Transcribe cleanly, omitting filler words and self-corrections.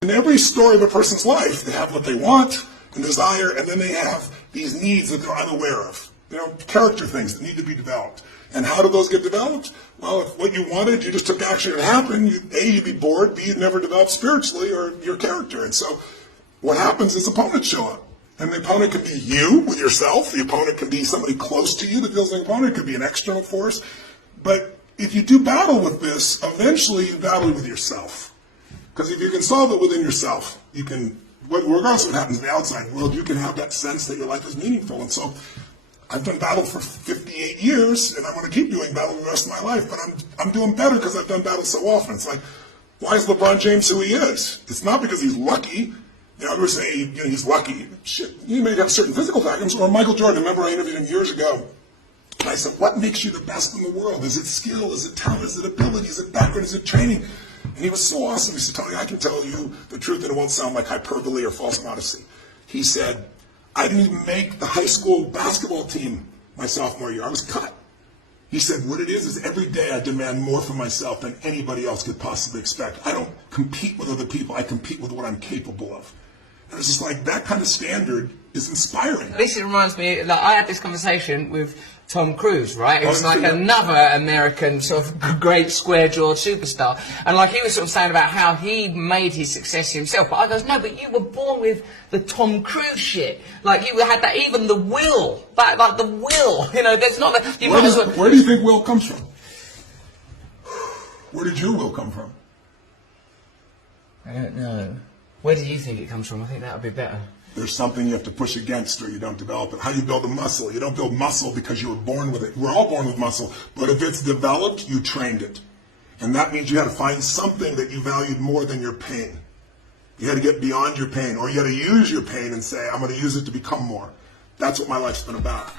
In every story of a person's life, they have what they want and desire, and then they have these needs that they're unaware of. Character things that need to be developed. And how do those get developed? Well, if what you wanted, you just took action and it happened, you'd be bored, B, you'd never develop spiritually or your character. And so what happens is opponents show up. And the opponent could be you with yourself. The opponent could be somebody close to you that feels like an opponent. It could be an external force. But if you do battle with this, eventually you battle with yourself. Because if you can solve it within yourself, you can, regardless of what happens in the outside world, you can have that sense that your life is meaningful. And so I've done battle for 58 years, and I want to keep doing battle the rest of my life, but I'm doing better because I've done battle so often. It's like, why is LeBron James who he is? It's not because he's lucky. I would say he's lucky. Shit, you may have certain physical factors. Or Michael Jordan, remember I interviewed him years ago. And I said, what makes you the best in the world? Is it skill? Is it talent? Is it ability? Is it background? Is it training? And he was so awesome. He said, Tony, I can tell you the truth and it won't sound like hyperbole or false modesty. He said, I didn't even make the high school basketball team my sophomore year. I was cut. He said, what it is every day I demand more from myself than anybody else could possibly expect. I don't compete with other people. I compete with what I'm capable of. And it's just like that kind of standard is inspiring. This reminds me, like, I had this conversation with Tom Cruise, right? It was like another American sort of great square-jawed superstar. And like he was sort of saying about how he made his success himself. But I goes, no, but you were born with the Tom Cruise shit. Like you had that, even the will. Like the will. There's not that. Where do you think will comes from? Where did your will come from? I don't know. Where do you think it comes from? I think that would be better. There's something you have to push against or you don't develop it. How do you build a muscle? You don't build muscle because you were born with it. We're all born with muscle. But if it's developed, you trained it. And that means you had to find something that you valued more than your pain. You had to get beyond your pain. Or you had to use your pain and say, I'm going to use it to become more. That's what my life's been about.